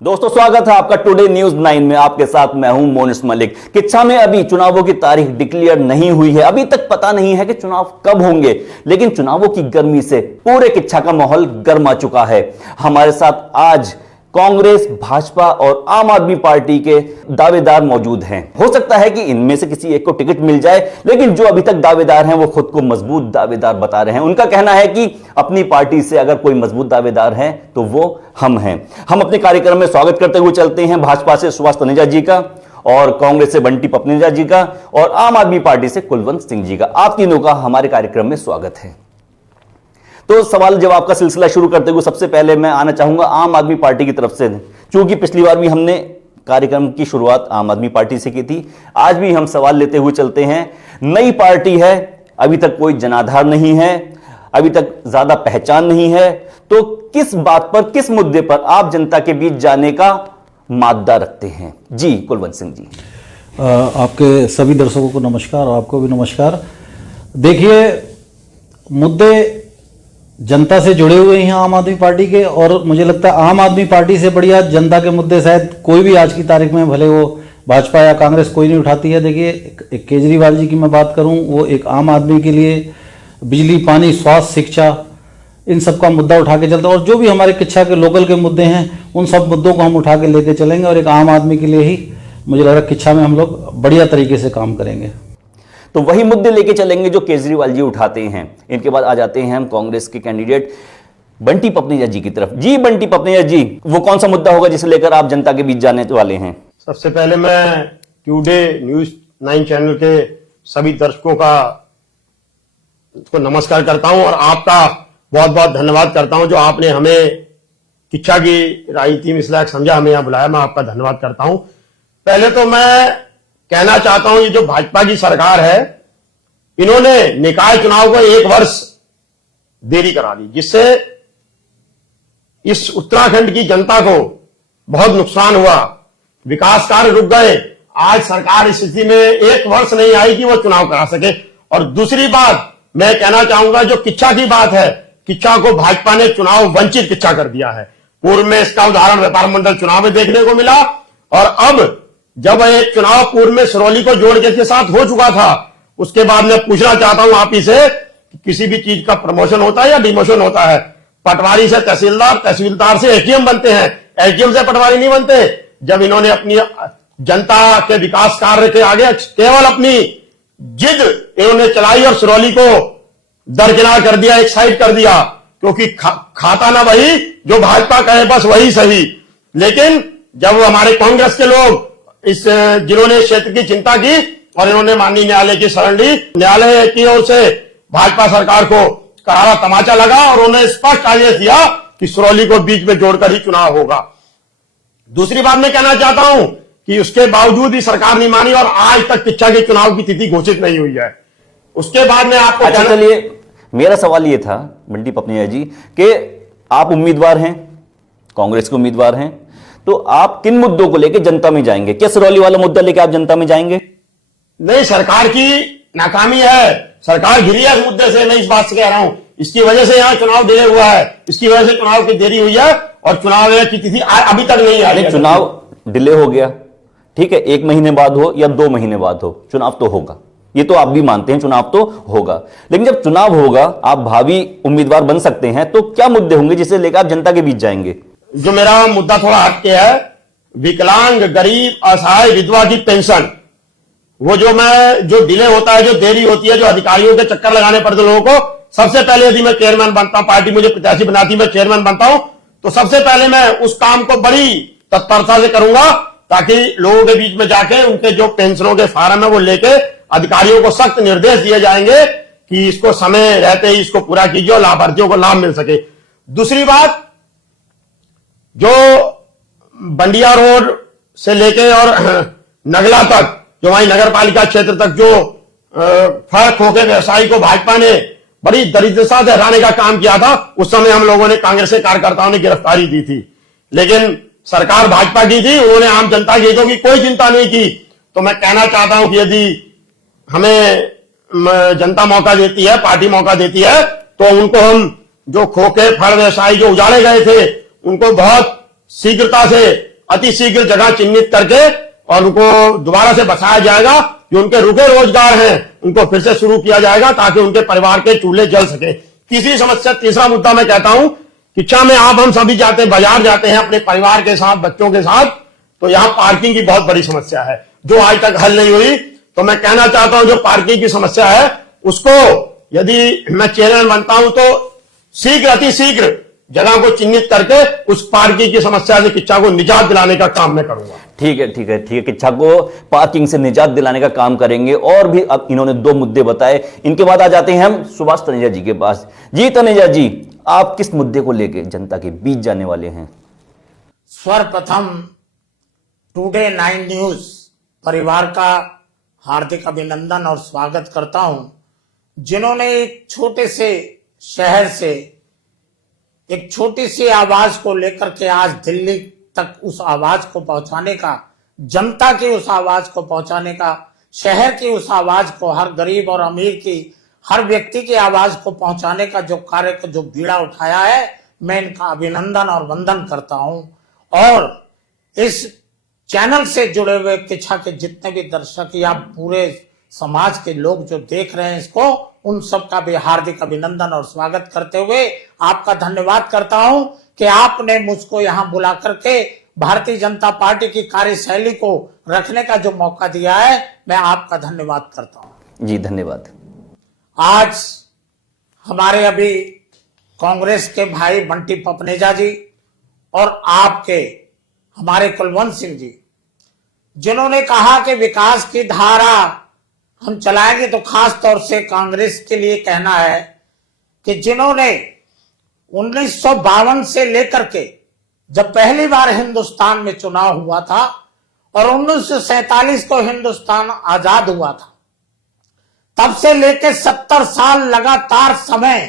दोस्तों स्वागत है आपका टुडे न्यूज 9 में। आपके साथ मैं हूं मोनिस मलिक। किच्छा में अभी चुनावों की तारीख डिक्लेयर नहीं हुई है, अभी तक पता नहीं है कि चुनाव कब होंगे, लेकिन चुनावों की गर्मी से पूरे किच्छा का माहौल गर्मा चुका है। हमारे साथ आज कांग्रेस, भाजपा और आम आदमी पार्टी के दावेदार मौजूद हैं। हो सकता है कि इनमें से किसी एक को टिकट मिल जाए, लेकिन जो अभी तक दावेदार हैं वो खुद को मजबूत दावेदार बता रहे हैं। उनका कहना है कि अपनी पार्टी से अगर कोई मजबूत दावेदार है तो वो हम हैं। हम अपने कार्यक्रम में स्वागत करते हुए चलते हैं भाजपा से सुभाष तनेजा जी का, और कांग्रेस से बंटी पपनेजा जी का, और आम आदमी पार्टी से कुलवंत सिंह जी का। आप तीनों का हमारे कार्यक्रम में स्वागत है। तो सवाल जवाब का सिलसिला शुरू करते हुए सबसे पहले मैं आना चाहूंगा आम आदमी पार्टी की तरफ से। चूंकि पिछली बार भी हमने कार्यक्रम की शुरुआत आम आदमी पार्टी से की थी, आज भी हम सवाल लेते हुए चलते हैं। नई पार्टी है, अभी तक कोई जनाधार नहीं है, अभी तक ज्यादा पहचान नहीं है, तो किस बात पर, किस मुद्दे पर आप जनता के बीच जाने का माद्दा रखते हैं? जी कुलवंत सिंह जी। आपके सभी दर्शकों को नमस्कार और आपको भी नमस्कार। देखिए, मुद्दे जनता से जुड़े हुए हैं आम आदमी पार्टी के, और मुझे लगता है आम आदमी पार्टी से बढ़िया जनता के मुद्दे शायद कोई भी आज की तारीख में, भले वो भाजपा या कांग्रेस, कोई नहीं उठाती है। देखिए, एक केजरीवाल जी की मैं बात करूं, वो एक आम आदमी के लिए बिजली, पानी, स्वास्थ्य, शिक्षा, इन सब का मुद्दा उठा के चलते हैं। और जो भी हमारे किच्छा के लोकल के मुद्दे हैं, उन सब मुद्दों को हम उठा के लेके चलेंगे, और एक आम आदमी के लिए ही मुझे लग रहा है किच्छा में हम लोग बढ़िया तरीके से काम करेंगे। तो वही मुद्दे लेके चलेंगे जो केजरीवाल जी उठाते हैं। इनके बाद आ जाते हैं हम कांग्रेस के कैंडिडेट बंटी पपनेजा जी की तरफ। जी बंटी पपनेजा जी, वो कौन सा मुद्दा होगा जिसे लेकर आप जनता के बीच जाने वाले हैं? सबसे पहले मैं टुडे न्यूज 9 चैनल के सभी दर्शकों को नमस्कार करता हूं, और आपका बहुत बहुत धन्यवाद करता हूं जो आपने हमें किच्छा की राजनीति में इस लायक समझा, हमें यहां बुलाया। मैं आपका धन्यवाद करता हूं। पहले तो मैं कहना चाहता हूं, ये जो भाजपा की सरकार है, इन्होंने निकाय चुनाव को 1 वर्ष देरी करा दी, जिससे इस उत्तराखंड की जनता को बहुत नुकसान हुआ। विकास कार्य रुक गए। आज सरकार इस स्थिति में 1 वर्ष नहीं आई कि वो चुनाव करा सके। और दूसरी बात मैं कहना चाहूंगा, जो किच्छा की बात है, किच्छा को भाजपा ने चुनाव वंचित किच्छा कर दिया है। पूर्व में इसका उदाहरण व्यापार मंडल चुनाव में देखने को मिला, और अब जब एक चुनाव पूर्व में सिरौली को जोड़ के साथ हो चुका था, उसके बाद मैं पूछना चाहता हूं आप ही से, किसी भी चीज का प्रमोशन होता है या डिमोशन होता है? पटवारी से तहसीलदार, तहसीलदार से एसडीएम बनते हैं, एसडीएम से पटवारी नहीं बनते। जब इन्होंने अपनी जनता के विकास कार्य के आगे केवल अपनी जिद इन्होंने चलाई और सिरौली को दरकिनार कर दिया, एक साइड कर दिया, क्योंकि खाता ना वही जो भाजपा कहे बस वही सही। लेकिन जब हमारे कांग्रेस के लोग जिन्होंने क्षेत्र की चिंता की और इन्होंने माननीय न्यायालय की शरण ली, न्यायालय की ओर से भाजपा सरकार को करारा तमाचा लगा और उन्होंने स्पष्ट आदेश दिया कि सिरौली को बीच में जोड़कर ही चुनाव होगा। दूसरी बात मैं कहना चाहता हूं कि उसके बावजूद भी सरकार नहीं मानी, और आज तक किच्छा के चुनाव की तिथि घोषित नहीं हुई है। उसके बाद में आपको अच्छा, चलिए, मेरा सवाल ये था बंटी पपनेजा जी कि आप उम्मीदवार हैं, कांग्रेस के उम्मीदवार हैं, तो आप किन मुद्दों को लेकर जनता में जाएंगे? क्या सिरौली वाला मुद्दा लेकर आप जनता में जाएंगे? नहीं, सरकार की नाकामी है, सरकार घिरी है इस मुद्दे से। मैं इस बात से कह रहा हूं, इसकी वजह से यहां चुनाव डिले हुआ है, इसकी वजह से चुनाव की देरी हुई है, और चुनाव की तिथि अभी तक नहीं आई है। चुनाव डिले हो गया, ठीक है, 1 महीने बाद हो या 2 महीने बाद हो, चुनाव तो होगा, ये तो आप भी मानते हैं, चुनाव तो होगा। लेकिन जब चुनाव होगा, आप भावी उम्मीदवार बन सकते हैं, तो क्या मुद्दे होंगे जिसे लेकर आप जनता के बीच जाएंगे? जो मेरा मुद्दा थोड़ा हटके है, विकलांग, गरीब, असहाय, विधवा की पेंशन, वो जो डिले होता है, जो देरी होती है, जो अधिकारियों के चक्कर लगाने पड़ते लोगों को। सबसे पहले यदि मैं चेयरमैन बनता हूं, पार्टी मुझे प्रत्याशी बनाती, मैं चेयरमैन बनता हूं, तो सबसे पहले मैं उस काम को बड़ी तत्परता से करूंगा, ताकि लोगों के बीच में जाके उनके जो पेंशनों के फार्म है वो लेके अधिकारियों को सख्त निर्देश दिए जाएंगे कि इसको समय रहते ही इसको पूरा कीजिए और लाभार्थियों को लाभ मिल सके। दूसरी बात, जो बंडिया रोड से लेके और नगला तक, जो वहीं नगर पालिका क्षेत्र तक जो फल खोखे व्यवसायी को भाजपा ने बड़ी दरिद्रता से हराने का काम किया था, उस समय हम लोगों ने, कांग्रेस के कार्यकर्ताओं ने गिरफ्तारी दी थी। लेकिन सरकार भाजपा की थी, उन्होंने आम जनता के हितों की कोई चिंता नहीं की। तो मैं कहना चाहता हूं कि यदि हमें जनता मौका देती है, पार्टी मौका देती है, तो उनको हम जो खोखे फल व्यवसायी जो उजाड़े गए थे, उनको बहुत शीघ्रता से अतिशीघ्र जगह चिन्हित करके और उनको दोबारा से बसाया जाएगा। जो उनके रुके रोजगार हैं उनको फिर से शुरू किया जाएगा ताकि उनके परिवार के चूल्हे जल सके। तीसरा मुद्दा मैं कहता हूं, शिक्षा में आप हम सभी जाते हैं, बाजार जाते हैं अपने परिवार के साथ, बच्चों के साथ, तो यहां पार्किंग की बहुत बड़ी समस्या है जो आज तक हल नहीं हुई। तो मैं कहना चाहता हूं जो पार्किंग की समस्या है उसको यदि मैं चेयरमैन बनता हूं तो अतिशीघ्र जगह को चिन्हित करके उस पार्किंग की समस्या से किच्छा को निजात दिलाने का काम मैं करूंगा। ठीक है, किच्छा को पार्किंग से निजात दिलाने का काम करेंगे। और भी अब इन्होंने 2 मुद्दे बताए, इनके बाद आ जाते हैं हम सुभाष तनेजा जी के पास। जी तनेजा जी, आप किस मुद्दे को लेकर जनता के बीच जाने वाले हैं? सर्वप्रथम टुडे 9 न्यूज परिवार का हार्दिक अभिनंदन और स्वागत करता हूं, जिन्होंने एक छोटे से शहर से एक छोटी सी आवाज को लेकर के आज दिल्ली तक उस आवाज को पहुंचाने का, जनता की उस आवाज को पहुंचाने का, शहर की उस आवाज को, हर गरीब और अमीर की, हर व्यक्ति की आवाज को पहुंचाने का जो कार्य को जो बीड़ा उठाया है, मैं इनका अभिनंदन और वंदन करता हूं। और इस चैनल से जुड़े हुए किच्छा के जितने भी दर्शक या पूरे समाज के लोग जो देख रहे हैं इसको, उन सब का भी हार्दिक अभिनंदन और स्वागत करते हुए आपका धन्यवाद करता हूं कि आपने मुझको यहां बुला करके भारतीय जनता पार्टी की कार्यशैली को रखने का जो मौका दिया है, मैं आपका धन्यवाद करता हूं। जी धन्यवाद। आज हमारे अभी कांग्रेस के भाई बंटी पपनेजा जी और आपके हमारे कुलवंत सिंह जी, जिन्होंने कहा कि विकास की धारा हम चलाएंगे, तो खास तौर से कांग्रेस के लिए कहना है कि जिन्होंने 1952 से लेकर के जब पहली बार हिंदुस्तान में चुनाव हुआ था और 1947 को हिंदुस्तान आजाद हुआ था, तब से लेकर 70 साल लगातार समय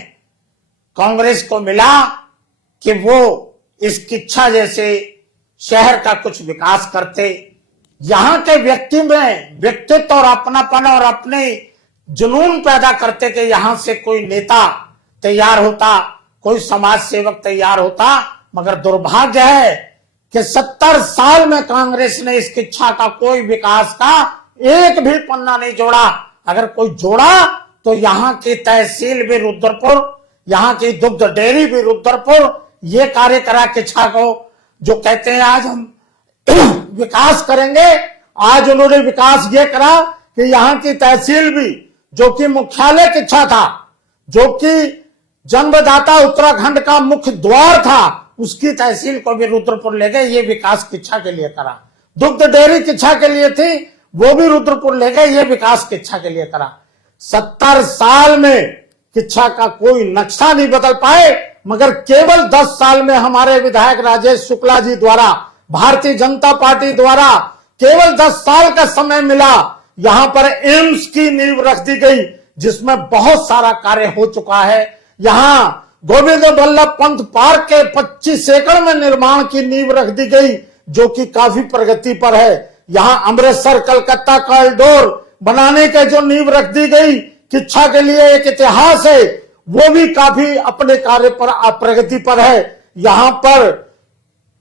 कांग्रेस को मिला कि वो इस किच्छा जैसे शहर का कुछ विकास करते, यहां के व्यक्ति में व्यक्तित्व और अपनापन और अपने जुनून पैदा करते कि यहां से कोई नेता तैयार होता, कोई समाज सेवक तैयार होता। मगर दुर्भाग्य है कि 70 साल में कांग्रेस ने इस किच्छा का कोई विकास का एक भी पन्ना नहीं जोड़ा। अगर कोई जोड़ा तो यहाँ की तहसील भी रुद्रपुर, यहाँ की दुग्ध डेयरी भी रुद्रपुर, ये कार्य करा किच्छा को, जो कहते हैं आज हम विकास करेंगे। आज उन्होंने विकास ये करा कि यहाँ की तहसील भी, जो कि मुख्यालय किच्छा था, जो कि जन्मदाता उत्तराखंड का मुख्य द्वार था, उसकी तहसील को भी रुद्रपुर ले गए। ये विकास किच्छा के लिए करा। दुग्ध डेयरी किच्छा के लिए थी, वो भी रुद्रपुर ले गए। ये विकास किच्छा के लिए करा। 70 साल में किच्छा का कोई नक्शा नहीं बदल पाए, मगर केवल 10 साल में हमारे विधायक राजेश शुक्ला जी द्वारा, भारतीय जनता पार्टी द्वारा केवल 10 साल का समय मिला, यहां पर एम्स की नींव रख दी गई, जिसमें बहुत सारा कार्य हो चुका है। यहां गोविंद बल्लभ पंत पार्क के 25 एकड़ में निर्माण की नींव रख दी गई, जो कि काफी प्रगति पर है। यहां अमृतसर कलकत्ता कॉरिडोर बनाने के जो नींव रख दी गई, किच्छा के लिए एक इतिहास है, वो भी काफी अपने कार्य पर प्रगति पर है। यहां पर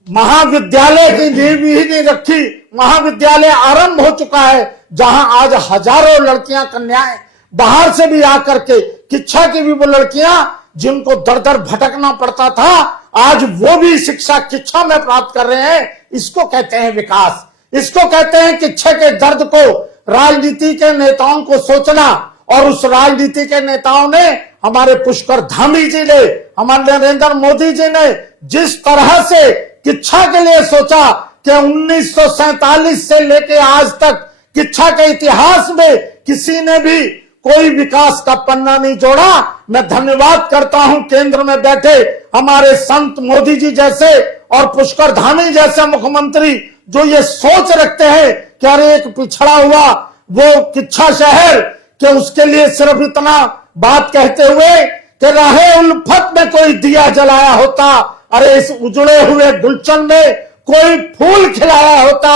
महाविद्यालय की नींव ही नहीं रखी, महाविद्यालय आरंभ हो चुका है, जहां आज हजारों लड़कियां, कन्याएं बाहर से भी आकर के, किच्छा की भी वो लड़कियां जिनको दर दर भटकना पड़ता था, आज वो भी शिक्षा किच्छा में प्राप्त कर रहे हैं। इसको कहते हैं विकास। इसको कहते हैं किच्छा के दर्द को राजनीति के नेताओं को सोचना। और उस राजनीति के नेताओं ने, हमारे पुष्कर धामी जी ने, हमारे नरेंद्र मोदी जी ने जिस तरह से किच्छा के लिए सोचा कि 1947 से लेके आज तक किच्छा के इतिहास में किसी ने भी कोई विकास का पन्ना नहीं जोड़ा। मैं धन्यवाद करता हूं केंद्र में बैठे हमारे संत मोदी जी जैसे और पुष्कर धामी जैसे मुख्यमंत्री, जो ये सोच रखते हैं कि अरे एक पिछड़ा हुआ वो किच्छा शहर, कि उसके लिए सिर्फ इतना बात कहते हुए कि राहे उल्फत में कोई दिया जलाया होता, अरे इस उजड़े हुए गुलशन में कोई फूल खिलाया होता,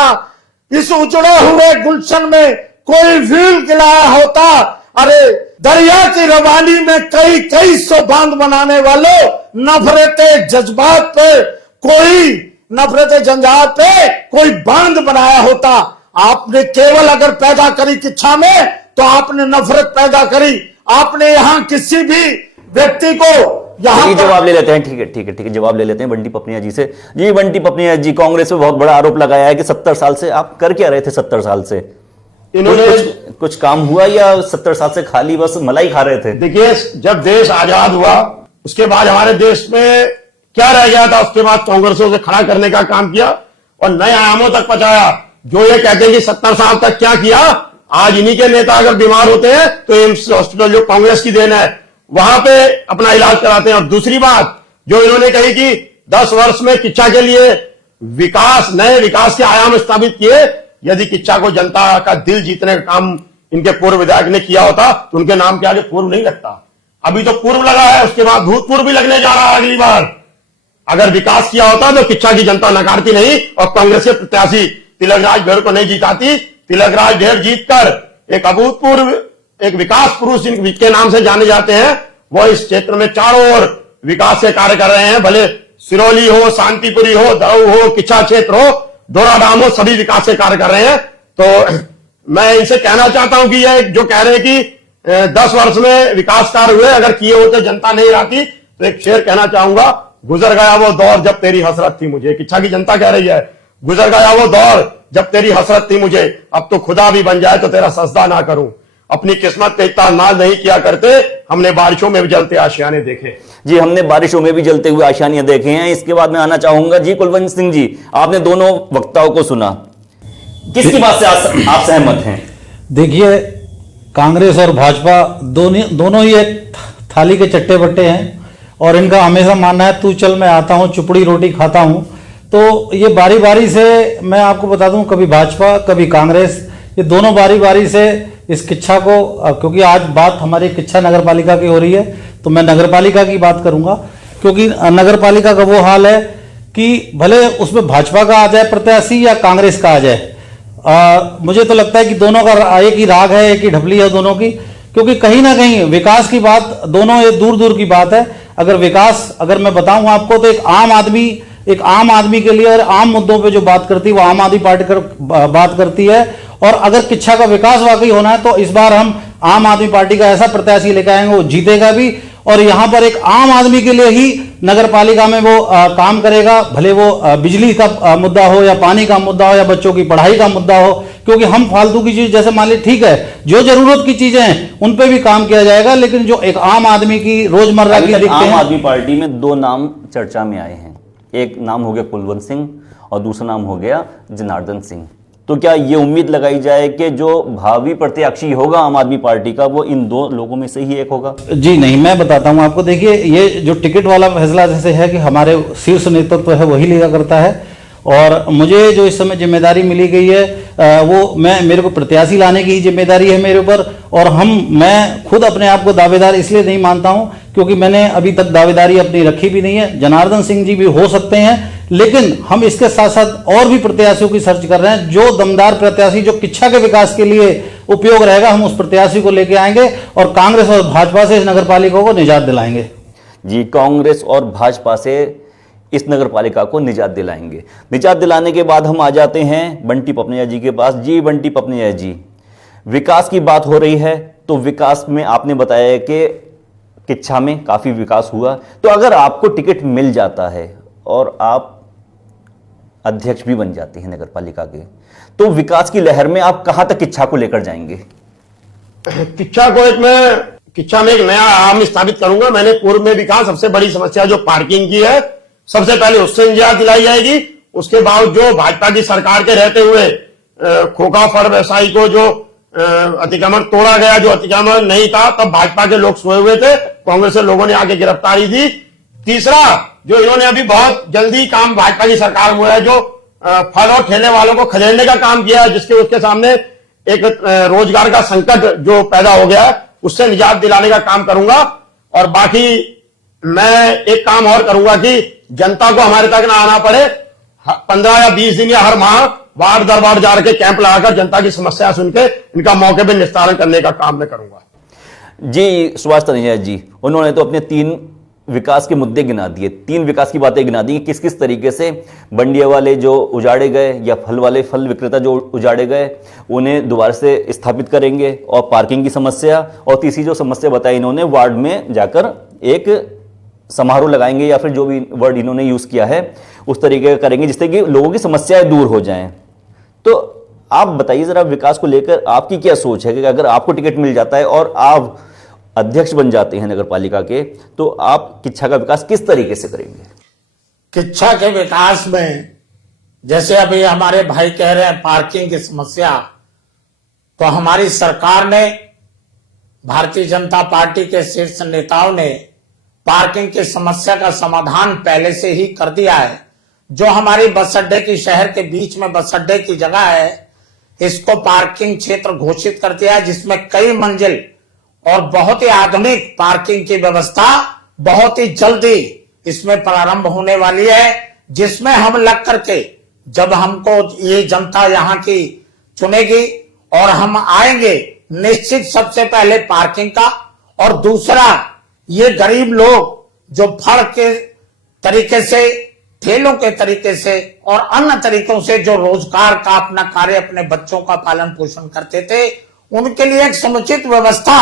इस उजड़े हुए गुलशन में कोई फूल खिलाया होता, अरे दरिया की रवानी में कई सौ बांध बनाने वालों, नफरते जज्बात पे कोई नफरत जंजाल पे कोई बांध बनाया होता। आपने केवल अगर पैदा करी किच्छा में तो आपने नफरत पैदा करी। आपने यहां किसी भी व्यक्ति को यहां जवाब ले लेते हैं। ठीक है, जवाब ले लेते हैं बंटी पपनिया जी से। जी बंटी पपनिया जी, कांग्रेस पे बहुत बड़ा आरोप लगाया है कि 70 साल से आप कर क्या रहे थे? 70 साल से इन्होंने कुछ काम हुआ या 70 साल से खाली बस मलाई खा रहे थे? देखिए, जब देश आजाद हुआ उसके बाद हमारे देश में क्या रह गया था? उसके बाद कांग्रेसों से खड़ा करने का काम किया और नए आयामों तक पहुंचाया। जो ये कहते हैं कि 70 साल तक क्या किया, आज इन्हीं के नेता अगर बीमार होते हैं तो एम्स हॉस्पिटल जो कांग्रेस की देन है वहां पे अपना इलाज कराते हैं। और दूसरी बात जो इन्होंने कही कि 10 वर्ष में किच्छा के लिए नए विकास के आयाम स्थापित किए। यदि किच्छा को जनता का दिल जीतने का काम इनके पूर्व विधायक ने किया होता तो उनके नाम के आगे पूर्व नहीं लगता। अभी तो पूर्व लगा है, उसके बाद भूतपूर्व भी लगने जा रहा है अगली बार। अगर विकास किया होता तो किच्छा की जनता नकारती नहीं और कांग्रेस के प्रत्याशी तिलकराज भेड़ को नहीं जिताती। तिलकराज भेड़ जीतकर एक अभूतपूर्व, एक विकास पुरुष जिनके नाम से जाने जाते हैं, वो इस क्षेत्र में चारों ओर विकास के कार्य कर रहे हैं। भले सिरौली हो, शांतिपुरी हो, दऊ हो, किच्छा क्षेत्र हो, दोराडाम हो, सभी विकास के कार्य कर रहे हैं। तो मैं इनसे कहना चाहता हूं कि ये जो कह रहे हैं कि 10 वर्ष में विकास कार्य हुए, अगर किए होते जनता नहीं रहती, तो एक शेर कहना चाहूंगा, गुजर गया वो दौर जब तेरी हसरत थी मुझे। किच्छा की जनता कह रही है, गुजर गया वो दौर जब तेरी हसरत थी मुझे, अब तो खुदा भी बन जाए तो तेरा सजदा ना करूं। अपनी किस्मत पे इतना नाज नहीं किया करते, हमने बारिशों में भी जलते आशियाने देखे। जी, हमने बारिशों में भी जलते हुए आशियाने देखे हैं। इसके बाद मैं आना चाहूंगा जी कुलवंत सिंह जी, आपने दोनों वक्ताओं को सुना, किसकी बात से आप सहमत हैं? देखिए, कांग्रेस और भाजपा दोनों ही एक थाली के चट्टे बट्टे हैं और इनका हमेशा मानना है तू चल मैं आता हूं, चुपड़ी रोटी खाता हूं। तो ये बारी बारी से, मैं आपको बता दूं, कभी भाजपा कभी कांग्रेस, ये दोनों बारी बारी से इस किच्छा को, क्योंकि आज बात हमारी किच्छा नगर पालिका की हो रही है तो मैं नगर पालिका की बात करूंगा। क्योंकि नगर पालिका का वो हाल है कि भले उसमें भाजपा का आ जाए प्रत्याशी या कांग्रेस का आ जाए, मुझे तो लगता है कि दोनों का एक ही राग है, एक ही ढपली है दोनों की। क्योंकि कहीं ना कहीं विकास की बात दोनों ये दूर दूर की बात है। अगर विकास, अगर मैं बताऊं आपको, तो एक आम आदमी के लिए और आम मुद्दों पे जो बात करती है वो आम आदमी पार्टी बात करती है। और अगर किच्छा का विकास वाकई होना है तो इस बार हम आम आदमी पार्टी का ऐसा प्रत्याशी लेकर आएंगे, वो जीतेगा भी और यहां पर एक आम आदमी के लिए ही नगर पालिका में वो काम करेगा। भले वो बिजली का मुद्दा हो या पानी का मुद्दा हो या बच्चों की पढ़ाई का मुद्दा हो। क्योंकि हम फालतू की चीज, जैसे मान ली, ठीक है, जो जरूरत की चीजें हैं उन पे भी काम किया जाएगा, लेकिन जो एक आम आदमी की रोजमर्रा की दिखते हैं। आम आदमी पार्टी में 2 नाम चर्चा में आए हैं, एक नाम हो गया कुलवंत सिंह और दूसरा नाम हो गया जनार्दन सिंह। तो क्या ये उम्मीद लगाई जाए कि जो भावी प्रत्याशी होगा आम आदमी पार्टी का वो इन 2 लोगों में से ही एक होगा? जी नहीं, मैं बताता हूं आपको। देखिए, ये जो टिकट वाला फैसला जैसे है कि हमारे शीर्ष नेतृत्व है वही लिया करता है और मुझे जो इस समय जिम्मेदारी मिली गई है वो मेरे को प्रत्याशी लाने की जिम्मेदारी है मेरे ऊपर। और मैं खुद अपने आप को दावेदार इसलिए नहीं मानता हूं क्योंकि मैंने अभी तक दावेदारी अपनी रखी भी नहीं है। जनार्दन सिंह जी भी हो सकते हैं, लेकिन हम इसके साथ साथ और भी प्रत्याशियों की सर्च कर रहे हैं। जो दमदार प्रत्याशी जो किच्छा के विकास के लिए उपयोग रहेगा, हम उस प्रत्याशी को लेके आएंगे और कांग्रेस और भाजपा से इस नगर पालिका को निजात दिलाएंगे। जी, कांग्रेस और भाजपा से इस नगर पालिका को निजात दिलाएंगे। निजात दिलाने के बाद हम आ जाते हैं बंटी पपनिया जी के पास। जी बंटी पपनिया जी, विकास की बात हो रही है तो विकास में आपने बताया कि किच्छा में काफी विकास हुआ, तो अगर आपको टिकट मिल जाता है और आप अध्यक्ष भी बन जाती हैं नगर पालिका के, तो विकास की लहर में आप कहां तक किच्छा को लेकर जाएंगे? किच्छा में एक नया आयाम स्थापित करूंगा। मैंने पूर्व में भी कहा, सबसे बड़ी समस्या जो पार्किंग की है, सबसे पहले उससे निजात दिलाई जाएगी। उसके बाद जो भाजपा की सरकार के रहते हुए खोखा फल व्यवसायी को जो अतिक्रमण तोड़ा गया, जो अतिक्रमण नहीं था, तब भाजपा के लोग सोए हुए थे, कांग्रेस के लोगों ने आके गिरफ्तारी दी। तीसरा, जो इन्होंने अभी बहुत जल्दी काम भाजपा की सरकार में हुआ है, जो फल और ठेले वालों को खदेड़ने का काम किया है, जिसके उसके सामने एक रोजगार का संकट जो पैदा हो गया है, उससे निजात दिलाने का काम करूंगा। और बाकी मैं एक काम और करूंगा कि जनता को हमारे तक ना आना पड़े, 15 या 20 दिन या हर माह वार्ड दर वार्ड जाकर कैंप लगाकर जनता की समस्या सुनकर इनका मौके पर निस्तारण करने का काम मैं करूंगा। जी सुभाष तनेजा जी, उन्होंने तो अपने 3 विकास के मुद्दे गिना दिए, 3 विकास की बातें गिना दी, किस किस तरीके से बंडिया वाले जो उजाड़े गए या फल विक्रेता जो उजाड़े गए उन्हें दोबारा से स्थापित करेंगे, और पार्किंग की समस्या, और तीसरी जो समस्या बताई इन्होंने, वार्ड में जाकर एक समारोह लगाएंगे, या फिर जो भी वर्ड इन्होंने यूज किया है उस तरीके का करेंगे जिससे कि लोगों की समस्याएं दूर हो जाएं। तो आप बताइए जरा, विकास को लेकर आपकी क्या सोच है कि अगर आपको टिकट मिल जाता है और आप अध्यक्ष बन जाते हैं नगर पालिका के, तो आप किच्छा का विकास किस तरीके से करेंगे? किच्छा के विकास में जैसे अभी हमारे भाई कह रहे हैं पार्किंग की समस्या, तो हमारी सरकार ने, भारतीय जनता पार्टी के शीर्ष नेताओं ने पार्किंग की समस्या का समाधान पहले से ही कर दिया है। जो हमारी बस अड्डे की, शहर के बीच में बस अड्डे की जगह है, इसको पार्किंग क्षेत्र घोषित कर दिया है, जिसमें कई मंजिल और बहुत ही आधुनिक पार्किंग की व्यवस्था बहुत ही जल्दी इसमें प्रारंभ होने वाली है, जिसमें हम लग करके, जब हमको ये जनता यहाँ की चुनेगी और हम आएंगे, निश्चित सबसे पहले पार्किंग का, और दूसरा ये गरीब लोग जो फल के तरीके से, ठेलों के तरीके से और अन्य तरीकों से जो रोजगार का अपना कार्य, अपने बच्चों का पालन पोषण करते थे, उनके लिए एक समुचित व्यवस्था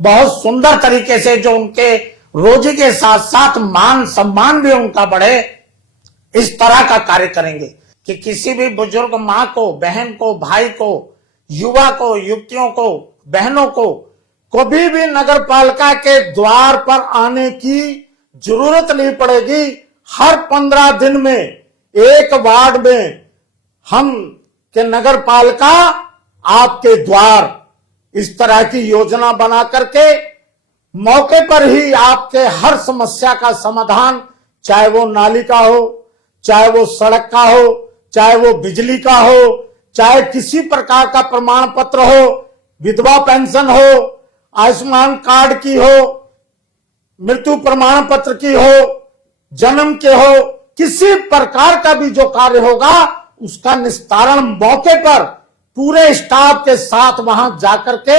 बहुत सुंदर तरीके से, जो उनके रोजी के साथ साथ मान सम्मान भी उनका बढ़े, इस तरह का कार्य करेंगे कि किसी भी बुजुर्ग मां को, बहन को, भाई को, युवा को, युवतियों को, बहनों को कभी भी नगर पालिका के द्वार पर आने की जरूरत नहीं पड़ेगी। हर 15 दिन में एक वार्ड में हम के नगर पालिका आपके द्वार, इस तरह की योजना बना करके मौके पर ही आपके हर समस्या का समाधान, चाहे वो नाली का हो, चाहे वो सड़क का हो, चाहे वो बिजली का हो, चाहे किसी प्रकार का प्रमाण पत्र हो, विधवा पेंशन हो, आयुष्मान कार्ड की हो, मृत्यु प्रमाण पत्र की हो, जन्म के हो, किसी प्रकार का भी जो कार्य होगा उसका निस्तारण मौके पर पूरे स्टाफ के साथ वहां जाकर के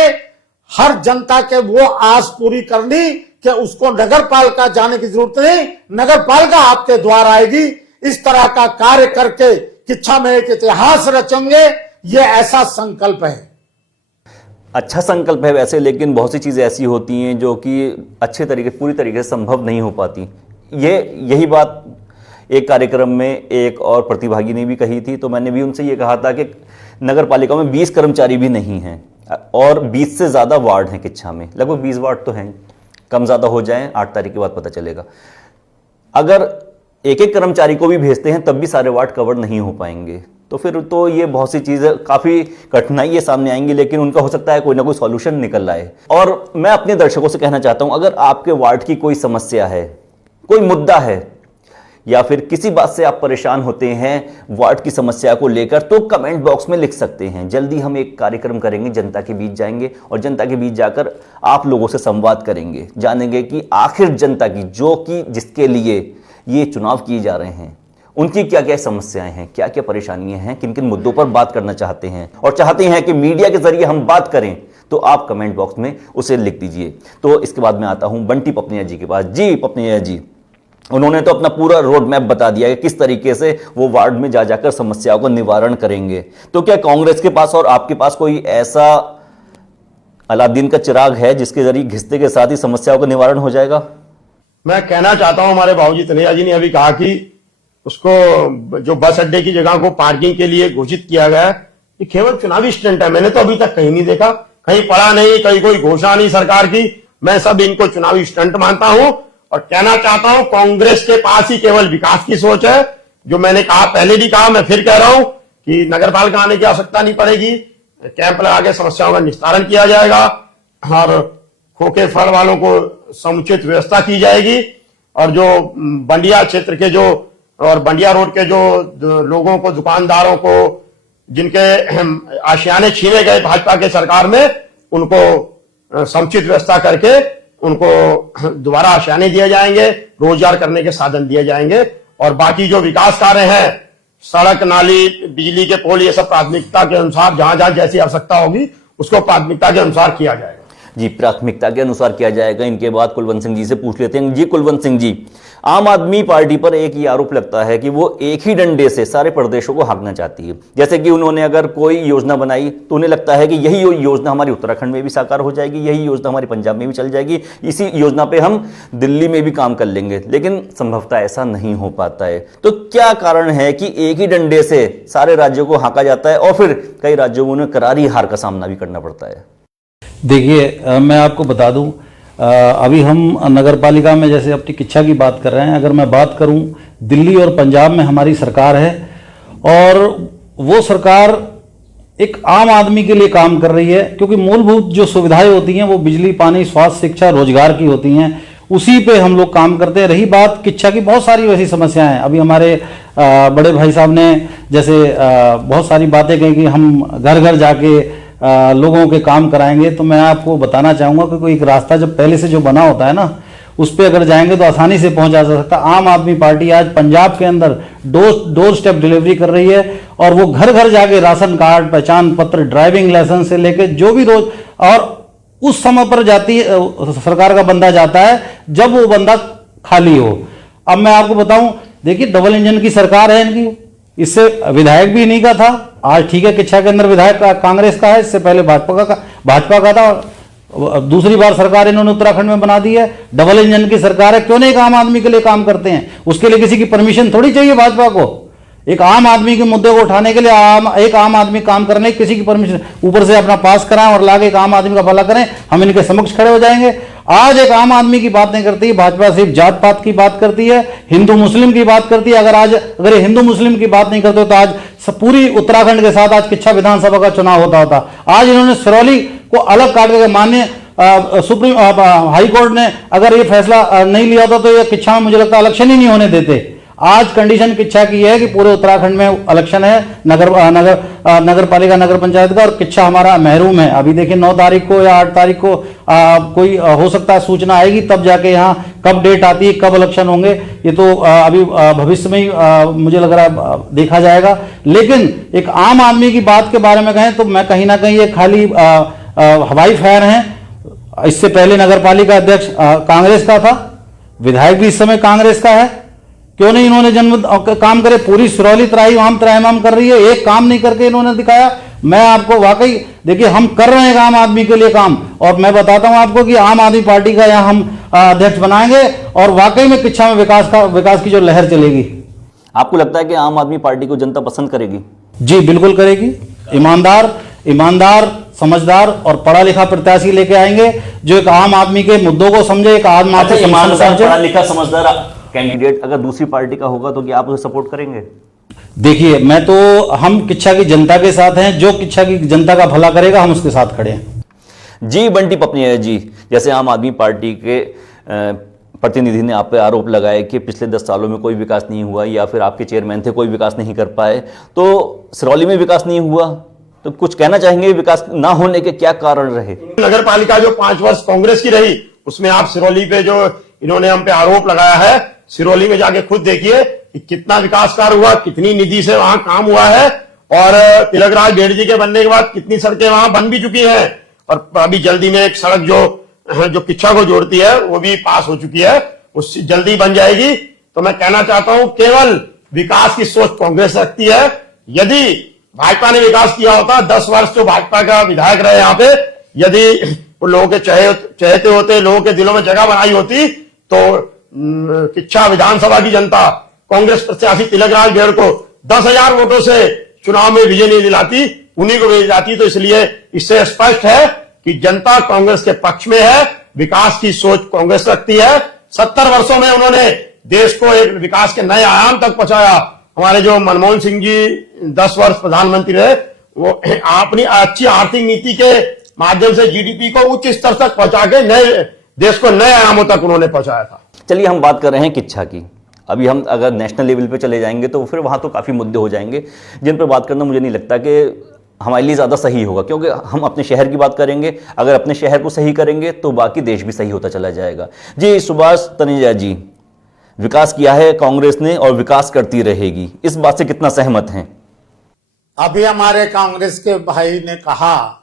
हर जनता के वो आस पूरी करनी कि उसको नगर पालिका जाने की जरूरत नहीं, नगर पालिका आपके द्वार आएगी। इस तरह का कार्य करके किच्छा में एक इतिहास रचेंगे, ये ऐसा संकल्प है। अच्छा संकल्प है वैसे, लेकिन बहुत सी चीजें ऐसी होती हैं जो कि अच्छे तरीके, पूरी तरीके से संभव नहीं हो पाती। यही बात एक कार्यक्रम में एक और प्रतिभागी ने भी कही थी, तो मैंने भी उनसे ये कहा था कि नगर पालिका में 20 कर्मचारी भी नहीं हैं और 20 से ज्यादा वार्ड हैं किच्छा में, लगभग 20 वार्ड तो हैं, कम ज्यादा हो जाएं 8 तारीख के बाद पता चलेगा। अगर एक एक कर्मचारी को भी भेजते हैं तब भी सारे वार्ड कवर नहीं हो पाएंगे, तो फिर तो ये बहुत सी चीजें, काफी कठिनाइयां सामने आएंगी, लेकिन उनका हो सकता है कोई ना कोई सॉल्यूशन निकल आए। और मैं अपने दर्शकों से कहना चाहता हूं, अगर आपके वार्ड की कोई समस्या है, कोई मुद्दा है, या फिर किसी बात से आप परेशान होते हैं वार्ड की समस्या को लेकर, तो कमेंट बॉक्स में लिख सकते हैं। जल्दी हम एक कार्यक्रम करेंगे, जनता के बीच जाएंगे और जनता के बीच जाकर आप लोगों से संवाद करेंगे, जानेंगे कि आखिर जनता की, जो कि जिसके लिए ये चुनाव किए जा रहे हैं, उनकी क्या क्या समस्याएं हैं, क्या क्या परेशानियां हैं, किन किन मुद्दों पर बात करना चाहते हैं और चाहते हैं कि मीडिया के जरिए हम बात करें, तो आप कमेंट बॉक्स में उसे लिख दीजिए। तो इसके बाद मैं आता हूं बंटी पपनिया जी के पास। जी पपनिया जी, उन्होंने तो अपना पूरा रोड मैप बता दिया है किस तरीके से वो वार्ड में जा जाकर समस्याओं का निवारण करेंगे। तो क्या कांग्रेस के पास और आपके पास कोई ऐसा अलादीन का चिराग है जिसके जरिए घिसते के साथ ही समस्याओं का निवारण हो जाएगा? मैं कहना चाहता हूं, हमारे बाबूजी तनैया जी ने अभी कहा कि उसको जो बस अड्डे की जगह को पार्किंग के लिए घोषित किया गया है, ये केवल चुनावी स्टंट है। मैंने तो अभी तक कहीं नहीं देखा, कहीं पढ़ा नहीं, कहीं कोई घोषणा नहीं सरकार की। मैं सब इनको चुनावी स्टंट मानता हूं और कहना चाहता हूं, कांग्रेस के पास ही केवल विकास की सोच है। जो मैंने कहा, पहले भी कहा, मैं फिर कह रहा हूं कि नगर पालिका आने की आवश्यकता नहीं पड़ेगी, कैंप लगा के समस्याओं का निस्तारण किया जाएगा और खोखे फल वालों को समुचित व्यवस्था की जाएगी। और जो बंडिया क्षेत्र के जो और बंडिया रोड के जो लोगों को, दुकानदारों को, जिनके आशियाने छीने गए भाजपा के सरकार में, उनको समुचित व्यवस्था करके उनको दोबारा आशियाने दिए जाएंगे, रोजगार करने के साधन दिए जाएंगे। और बाकी जो विकास कार्य हैं, सड़क, नाली, बिजली के पोल, ये सब प्राथमिकता के अनुसार जहां जहां जैसी आवश्यकता होगी उसको प्राथमिकता के अनुसार किया जाएगा। जी, प्राथमिकता के अनुसार किया जाएगा। इनके बाद कुलवंत सिंह जी से पूछ लेते हैं। जी कुलवंत सिंह जी, आम आदमी पार्टी पर एक ही आरोप लगता है कि वो एक ही डंडे से सारे प्रदेशों को हाँकना चाहती है। जैसे कि उन्होंने अगर कोई योजना बनाई तो उन्हें लगता है कि यही योजना हमारी उत्तराखंड में भी साकार हो जाएगी, यही योजना हमारी पंजाब में भी चल जाएगी, इसी योजना पे हम दिल्ली में भी काम कर लेंगे। लेकिन संभवतः ऐसा नहीं हो पाता है। तो क्या कारण है कि एक ही डंडे से सारे राज्यों को हाँका जाता है और फिर कई राज्यों में उन्हें करारी हार का सामना भी करना पड़ता है? देखिए, मैं आपको बता दूं, अभी हम नगर पालिका में जैसे अपनी किच्छा की बात कर रहे हैं। अगर मैं बात करूं, दिल्ली और पंजाब में हमारी सरकार है और वो सरकार एक आम आदमी के लिए काम कर रही है, क्योंकि मूलभूत जो सुविधाएं होती हैं वो बिजली, पानी, स्वास्थ्य, शिक्षा, रोजगार की होती हैं, उसी पे हम लोग काम करते हैं। रही बात किच्छा की, बहुत सारी वैसी समस्याएं हैं। अभी हमारे बड़े भाई साहब ने जैसे बहुत सारी बातें कही कि हम घर घर जाके लोगों के काम कराएंगे। तो मैं आपको बताना चाहूंगा कि कोई एक रास्ता जब पहले से जो बना होता है ना, उस पर अगर जाएंगे तो आसानी से पहुंचा जा सकता। आम आदमी पार्टी आज पंजाब के अंदर डोर स्टेप डिलीवरी कर रही है और वो घर घर जाके राशन कार्ड, पहचान पत्र, ड्राइविंग लाइसेंस से लेके जो भी रोज, और उस समय पर जाती सरकार का बंदा जाता है जब वो बंदा खाली हो। अब मैं आपको बताऊं, देखिए डबल इंजन की सरकार है इनकी, इससे विधायक भी इन्हीं का था। आज ठीक है, किच्छा के अंदर विधायक कांग्रेस का है, इससे पहले भाजपा का था। दूसरी बार सरकार इन्होंने उत्तराखंड में बना दी है। डबल इंजन की सरकार है, क्यों नहीं एक आम आदमी के लिए काम करते हैं? उसके लिए किसी की परमिशन थोड़ी चाहिए भाजपा को। एक आम आदमी के मुद्दे को उठाने के लिए एक आम आदमी काम करने की किसी की परमिशन, ऊपर से अपना पास कराएं और लाके एक आम आदमी का भला करें, हम इनके समक्ष खड़े हो जाएंगे। आज एक आम आदमी की बात नहीं करती भाजपा, सिर्फ जात पात की बात करती है, हिंदू मुस्लिम की बात करती है। अगर ये हिंदू मुस्लिम की बात नहीं करते तो आज पूरी उत्तराखंड के साथ आज किच्छा विधानसभा का चुनाव होता। आज इन्होंने सिरौली को अलग काट के, माननीय सुप्रीम हाई कोर्ट ने अगर ये फैसला नहीं लिया होता तो ये किच्छा में मुझे लगता है इलेक्शन ही नहीं होने देते। आज कंडीशन किच्छा की है कि पूरे उत्तराखंड में इलेक्शन है, नगर पालिका, नगर पंचायत का, और किच्छा हमारा महरूम है। अभी देखिए 9 तारीख को या 8 तारीख को कोई हो सकता है सूचना आएगी, तब जाके यहाँ कब डेट आती है, कब इलेक्शन होंगे, ये तो अभी भविष्य में ही मुझे लग रहा है देखा जाएगा। लेकिन एक आम आदमी की बात के बारे में कहें तो मैं कहीं ना कहीं ये खाली हवाई फायर है। इससे पहले नगर पालिका अध्यक्ष कांग्रेस का था, विधायक भी इस समय कांग्रेस का है। क्यों नहीं इन्होंने जन्म काम करे? पूरी सिरौली त्राहिमाम कर रही है, एक काम नहीं करके इन्होंने दिखाया। मैं आपको वाकई, देखिए हम कर रहे हैं आम आदमी के लिए काम, और मैं बताता हूं आपको कि आम आदमी पार्टी का यहां हम अध्यक्ष बनाएंगे और वाकई में किच्छा में विकास की जो लहर चलेगी। आपको लगता है कि आम आदमी पार्टी को जनता पसंद करेगी? जी बिल्कुल करेगी। ईमानदार, समझदार और पढ़ा लिखा प्रत्याशी लेके आएंगे जो एक आम आदमी के मुद्दों को समझे, एक आम आदमी ईमानदार, पढ़ा लिखा, समझदार कैंडिडेट अगर दूसरी पार्टी का होगा तो क्या आप उसे सपोर्ट करेंगे? देखिए, हम किच्छा की जनता के साथ हैं, जो किच्छा की जनता का भला करेगा हम उसके साथ खड़े हैं। जी बंटी पपनिया जी, जैसे आम आदमी पार्टी के प्रतिनिधि ने आप पे आरोप लगाया कि पिछले 10 सालों में कोई विकास नहीं हुआ, या फिर आपके चेयरमैन थे कोई विकास नहीं कर पाए, तो सिरौली में विकास नहीं हुआ, तो कुछ कहना चाहेंगे विकास ना होने के क्या कारण रहे? नगर पालिका जो 5 वर्ष कांग्रेस की रही, उसमें आप सिरौली पे जो इन्होंने हम पे आरोप लगाया है, सिरौली में जाके खुद देखिए कि कितना विकास कार्य हुआ, कितनी निधि से वहां काम हुआ है, और तिलकराज भेड़ जी के बनने के बाद कितनी सड़कें वहां बन भी चुकी हैं, और अभी जल्दी में एक सड़क जो किच्छा को जोड़ती है वो भी पास हो चुकी है, उससे जल्दी बन जाएगी। तो मैं कहना चाहता हूं, केवल विकास की सोच कांग्रेस रखती है। यदि भाजपा ने विकास किया होता, 10 वर्ष जो भाजपा का विधायक रहे यहाँ पे, यदि वो लोगों के चहेते होते, लोगों के दिलों में जगह बनाई होती, तो किच्छा विधानसभा की जनता कांग्रेस प्रत्याशी तिलकराज भेड़ को 10,000 वोटों से चुनाव में विजय नहीं दिलाती, उन्हीं को भेज जाती। तो इसलिए इससे स्पष्ट है कि जनता कांग्रेस के पक्ष में है, विकास की सोच कांग्रेस रखती है। 70 वर्षों में उन्होंने देश को एक विकास के नए आयाम तक पहुंचाया। हमारे जो मनमोहन सिंह जी 10 वर्ष प्रधानमंत्री रहे, वो अपनी अच्छी आर्थिक नीति के माध्यम से जीडीपी को उच्च स्तर तक पहुंचा के देश को नए आयामों तक उन्होंने पहुंचाया था। चलिए हम बात कर रहे हैं किच्छा की। अभी हम अगर नेशनल लेवल पे चले जाएंगे तो फिर वहाँ तो काफ़ी मुद्दे हो जाएंगे जिन पर बात करना मुझे नहीं लगता कि हमारे लिए ज़्यादा सही होगा, क्योंकि हम अपने शहर की बात करेंगे। अगर अपने शहर को सही करेंगे तो बाकी देश भी सही होता चला जाएगा। जी सुभाष तनेजा जी, विकास किया है कांग्रेस ने और विकास करती रहेगी, इस बात से कितना सहमत हैं? अभी हमारे कांग्रेस के भाई ने कहा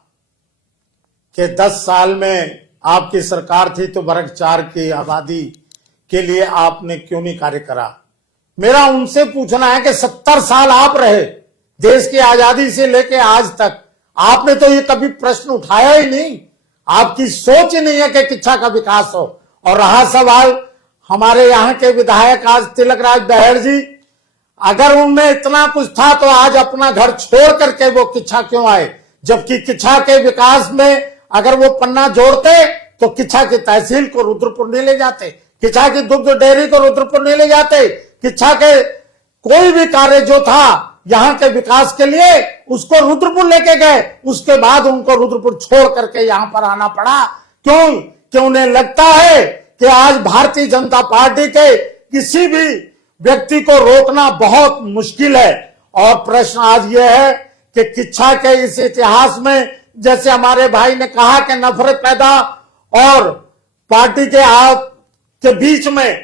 कि 10 साल में आपकी सरकार थी तो वर्ग 4 की आबादी के लिए आपने क्यों नहीं कार्य करा। मेरा उनसे पूछना है कि 70 साल आप रहे, देश की आजादी से लेके आज तक आपने तो ये कभी प्रश्न उठाया ही नहीं। आपकी सोच ही नहीं है कि किच्छा का विकास हो। और रहा सवाल हमारे यहाँ के विधायक आज तिलक राज बहेड़ जी, अगर उनमें इतना कुछ था तो आज अपना घर छोड़ करके वो किच्छा क्यों आए, जबकि किच्छा के विकास में अगर वो पन्ना जोड़ते तो किच्छा की तहसील को रुद्रपुर नहीं ले जाते, किच्छा की दुग्ध डेयरी को रुद्रपुर नहीं ले जाते, किच्छा के कोई भी कार्य जो था यहाँ के विकास के लिए उसको रुद्रपुर लेके गए। उसके बाद उनको रुद्रपुर छोड़ करके यहाँ पर आना पड़ा। क्यों? कि उन्हें लगता है कि आज भारतीय जनता पार्टी के किसी भी व्यक्ति को रोकना बहुत मुश्किल है। और प्रश्न आज यह है कि किच्छा के इस इतिहास में, जैसे हमारे भाई ने कहा कि नफरत पैदा और पार्टी के आप के बीच में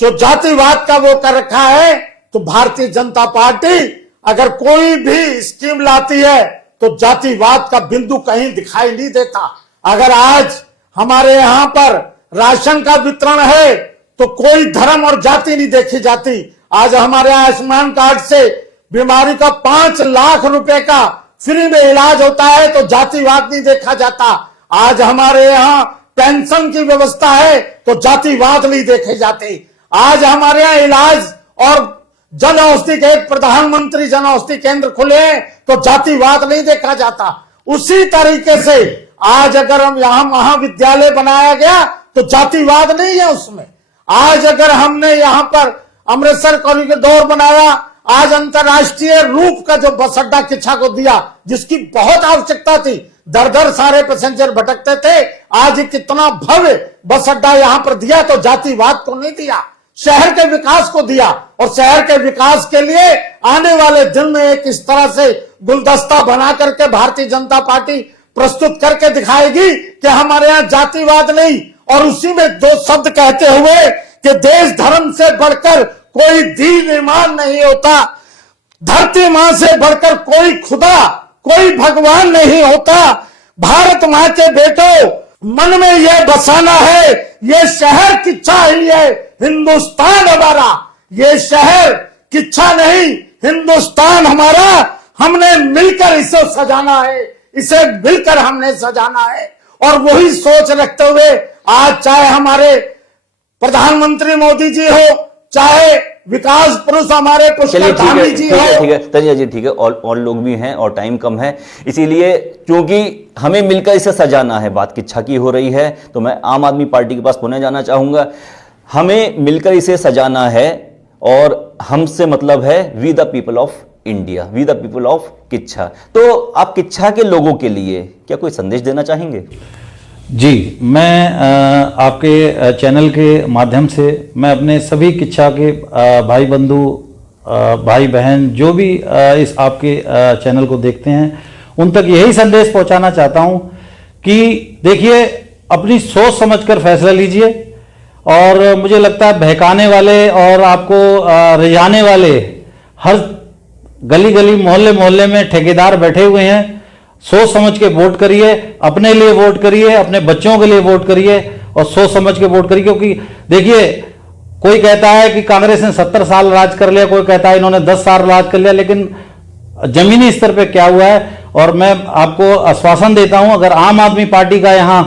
जो जातिवाद का वो कर रखा है, तो भारतीय जनता पार्टी अगर कोई भी स्कीम लाती है तो जातिवाद का बिंदु कहीं दिखाई नहीं देता। अगर आज हमारे यहां पर राशन का वितरण है तो कोई धर्म और जाति नहीं देखी जाती। आज हमारे यहां आयुष्मान कार्ड से बीमारी का 5 लाख रुपए का फ्री में इलाज होता है तो जातिवाद नहीं देखा जाता। आज हमारे यहाँ पेंशन की व्यवस्था है तो जातिवाद नहीं देखे जाते। आज हमारे यहाँ इलाज और जन औषधि के प्रधानमंत्री जन औषधि केंद्र खुले हैं तो जातिवाद नहीं देखा जाता। उसी तरीके से आज अगर हम यहाँ महाविद्यालय बनाया गया तो जातिवाद नहीं है उसमें। आज अगर हमने यहाँ पर अमृतसर कॉरिडोर बनाया, आज अंतरराष्ट्रीय रूप का जो बस अड्डा किच्छा को दिया जिसकी बहुत आवश्यकता थी, दर दर सारे पैसेंजर भटकते थे, आज कितना भव्य बस अड्डा यहाँ पर दिया तो जातिवाद को नहीं दिया, शहर के विकास को दिया। और शहर के विकास के लिए आने वाले दिन में एक इस तरह से गुलदस्ता बना करके भारतीय जनता पार्टी प्रस्तुत करके दिखाएगी कि हमारे यहाँ जातिवाद नहीं। और उसी में 2 शब्द कहते हुए कि देश धर्म से बढ़कर कोई दीन ईमान नहीं होता, धरती मां से बढ़कर कोई खुदा कोई भगवान नहीं होता। भारत मां के बेटो, मन में यह बसाना है, ये शहर किच्छा ही है, हिंदुस्तान हमारा। ये शहर किच्छा नहीं, हिंदुस्तान हमारा। हमने मिलकर इसे सजाना है, इसे मिलकर हमने सजाना है। और वही सोच रखते हुए आज चाहे हमारे प्रधानमंत्री मोदी जी हो, चाहे विकास पुरुष हमारे पुष्कर धामी जी हो। ठीक है तंजय जी, ठीक है। और लोग भी हैं और टाइम कम है, इसीलिए क्योंकि हमें मिलकर इसे सजाना है, बात किच्छा की हो रही है, तो मैं आम आदमी पार्टी के पास पुनः जाना चाहूंगा। हमें मिलकर इसे सजाना है और हमसे मतलब है we the people of India, we the people of Kichha. तो आप किच्छा के लोगों के लिए क्या कोई संदेश देना चाहेंगे? जी, मैं आपके चैनल के माध्यम से मैं अपने सभी किच्छा के भाई बंधु, भाई बहन जो भी इस आपके चैनल को देखते हैं, उन तक यही संदेश पहुंचाना चाहता हूं कि देखिए, अपनी सोच समझकर फैसला लीजिए। और मुझे लगता है बहकाने वाले और आपको रिझाने वाले हर गली गली मोहल्ले मोहल्ले में ठेकेदार बैठे हुए हैं। सोच समझ के वोट करिए, अपने लिए वोट करिए, अपने बच्चों के लिए वोट करिए और सोच समझ के वोट करिए। क्योंकि देखिए, कोई कहता है कि कांग्रेस ने 70 साल राज कर लिया, कोई कहता है इन्होंने 10 साल राज कर लिया, लेकिन जमीनी स्तर पे क्या हुआ है। और मैं आपको आश्वासन देता हूं, अगर आम आदमी पार्टी का यहां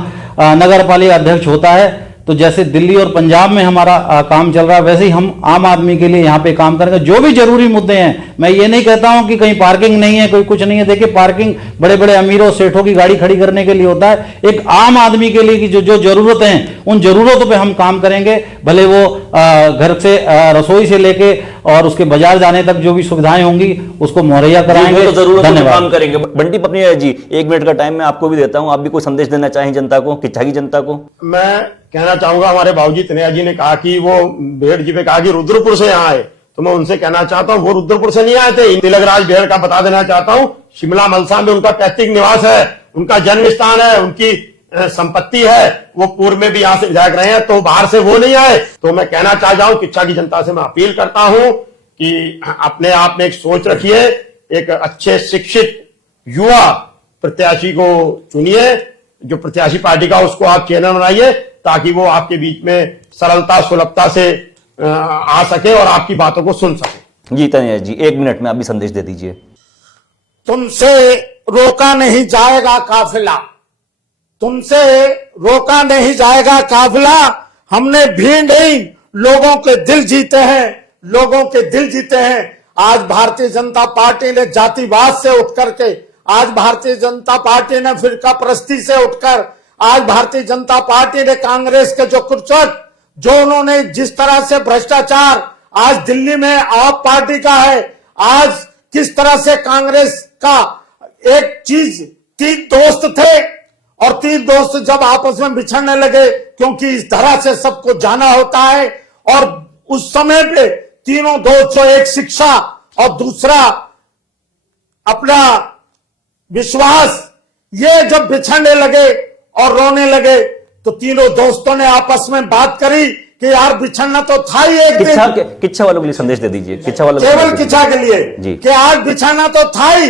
नगर पालिका अध्यक्ष होता है तो जैसे दिल्ली और पंजाब में हमारा काम चल रहा है, वैसे ही हम आम आदमी के लिए यहाँ पे काम करेंगे। जो भी जरूरी मुद्दे हैं, मैं ये नहीं कहता हूं कि कहीं पार्किंग नहीं है, कोई कुछ नहीं है। देखिए, पार्किंग बड़े बड़े अमीरों सेठों की गाड़ी खड़ी करने के लिए होता है। एक आम आदमी के लिए की जो जरूरतें हैं, उन जरूरतों पे हम काम करेंगे। भले वो घर से रसोई से लेके और उसके बाजार जाने तक जो भी सुविधाएं होंगी उसको मुहैया कराएंगे। तो जरूर काम करेंगे। बंटी पत्नी जी, 1 मिनट का टाइम मैं आपको भी देता हूं, आप भी कोई संदेश देना चाहें जनता को, किच्छा की जनता को? मैं कहना चाहूंगा, हमारे बाबूजी तनैया जी ने कहा कि वो भेड़ जी पे कहा कि रुद्रपुर से यहाँ आए, तो मैं उनसे कहना चाहता हूँ वो रुद्रपुर से नहीं आए थे। तिलक राज भेड़ का बता देना चाहता हूँ, शिमला मलसा में उनका पैतृक निवास है, उनका जन्म स्थान है, उनकी संपत्ति है। वो पूर्व में भी यहाँ से विधायक रहे हैं, तो बाहर से वो नहीं आए। तो मैं कहना चाहता हूँ, किच्छा की जनता से मैं अपील करता हूँ कि अपने आप में एक सोच रखिए, एक अच्छे शिक्षित युवा प्रत्याशी को चुनिए, जो प्रत्याशी पार्टी का उसको आप चैनल बनाइए, ताकि वो आपके बीच में सरलता सुलभता से आ सके और आपकी बातों को सुन सके। जी तनिया जी, 1 मिनट में आप भी संदेश दे दीजिए। तुमसे रोका नहीं जाएगा काफिला, तुमसे रोका नहीं जाएगा काफिला। हमने भीड़ नहीं, लोगों के दिल जीते हैं, लोगों के दिल जीते हैं। आज भारतीय जनता पार्टी ने जातिवाद से उठ करके, आज भारतीय जनता पार्टी ने फिरका परस्ती से उठकर, आज भारतीय जनता पार्टी ने कांग्रेस के जो कुचट, जो उन्होंने जिस तरह से भ्रष्टाचार आज दिल्ली में आप पार्टी का है, आज किस तरह से कांग्रेस का एक चीज, 3 दोस्त थे और 3 दोस्त जब आपस में बिछड़ने लगे, क्योंकि इस तरह से सबको जाना होता है, और उस समय पे तीनों दोस्तों, एक शिक्षा और दूसरा अपना विश्वास, ये जब बिछड़ने लगे और रोने लगे तो तीनों दोस्तों ने आपस में बात करी कि यार बिछड़ना तो था ही एक दिन। किच्छा वालों के लिए संदेश दे दीजिए, किच्छा वालों केवल किच्छा के लिए जी, कि आज बिछड़ना तो था ही,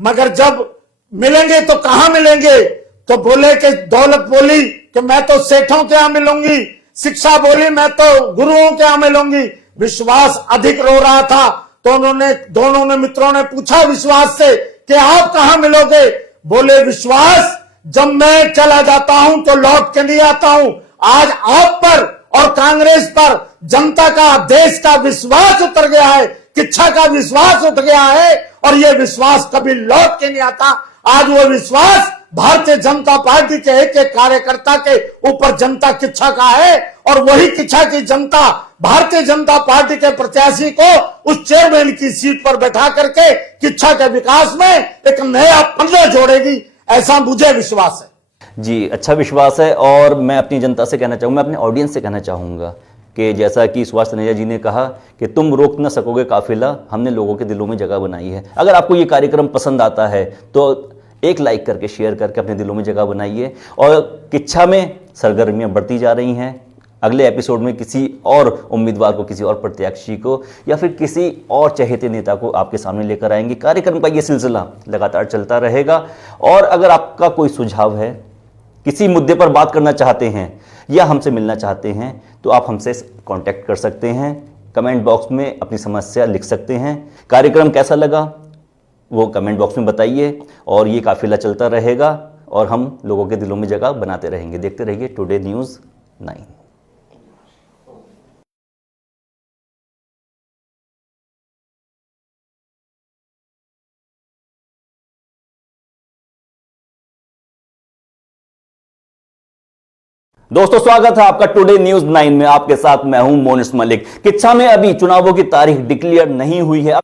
मगर जब मिलेंगे तो कहां मिलेंगे? तो बोले कि दौलत बोली कि मैं तो सेठों के यहां मिलूंगी, शिक्षा बोली मैं तो गुरुओं के यहां मिलूंगी, विश्वास अधिक रो रहा था। तो उन्होंने, दोनों ने मित्रों ने पूछा विश्वास से कि आप कहां मिलोगे? बोले विश्वास, जब मैं चला जाता हूं तो लौट के नहीं आता हूं। आज आप पर और कांग्रेस पर जनता का, देश का विश्वास उतर गया है, किच्छा का विश्वास उठ गया है, और यह विश्वास कभी लौट के नहीं आता। आज वो विश्वास भारतीय जनता पार्टी के एक एक कार्यकर्ता के ऊपर जनता किच्छा का है, और वही किच्छा की जनता भारतीय जनता पार्टी के प्रत्याशी को उस चेयरमैन की सीट पर बैठा करके किच्छा के विकास में एक नया पन्ना जोड़ेगी, ऐसा मुझे विश्वास है। जी, अच्छा विश्वास है। और मैं अपनी जनता से कहना चाहूँगा, मैं अपने ऑडियंस से कहना चाहूँगा कि जैसा कि सुभाष तनेजा जी ने कहा कि तुम रोक न सकोगे काफिला, हमने लोगों के दिलों में जगह बनाई है। अगर आपको ये कार्यक्रम पसंद आता है तो एक लाइक करके, शेयर करके अपने दिलों में जगह बनाइए। और किच्छा में सरगर्मियाँ बढ़ती जा रही हैं। अगले एपिसोड में किसी और उम्मीदवार को, किसी और प्रत्याशी को, या फिर किसी और चहेते नेता को आपके सामने लेकर आएंगे। कार्यक्रम का ये सिलसिला लगातार चलता रहेगा। और अगर आपका कोई सुझाव है, किसी मुद्दे पर बात करना चाहते हैं या हमसे मिलना चाहते हैं, तो आप हमसे कांटेक्ट कर सकते हैं। कमेंट बॉक्स में अपनी समस्या लिख सकते हैं। कार्यक्रम कैसा लगा वो कमेंट बॉक्स में बताइए। और ये काफिला चलता रहेगा और हम लोगों के दिलों में जगह बनाते रहेंगे। देखते रहिए टुडे न्यूज़ 9। दोस्तों, स्वागत है आपका टुडे न्यूज़ 9 में। आपके साथ मैं हूं मोनिस मलिक। किच्छा में अभी चुनावों की तारीख डिक्लेयर नहीं हुई है।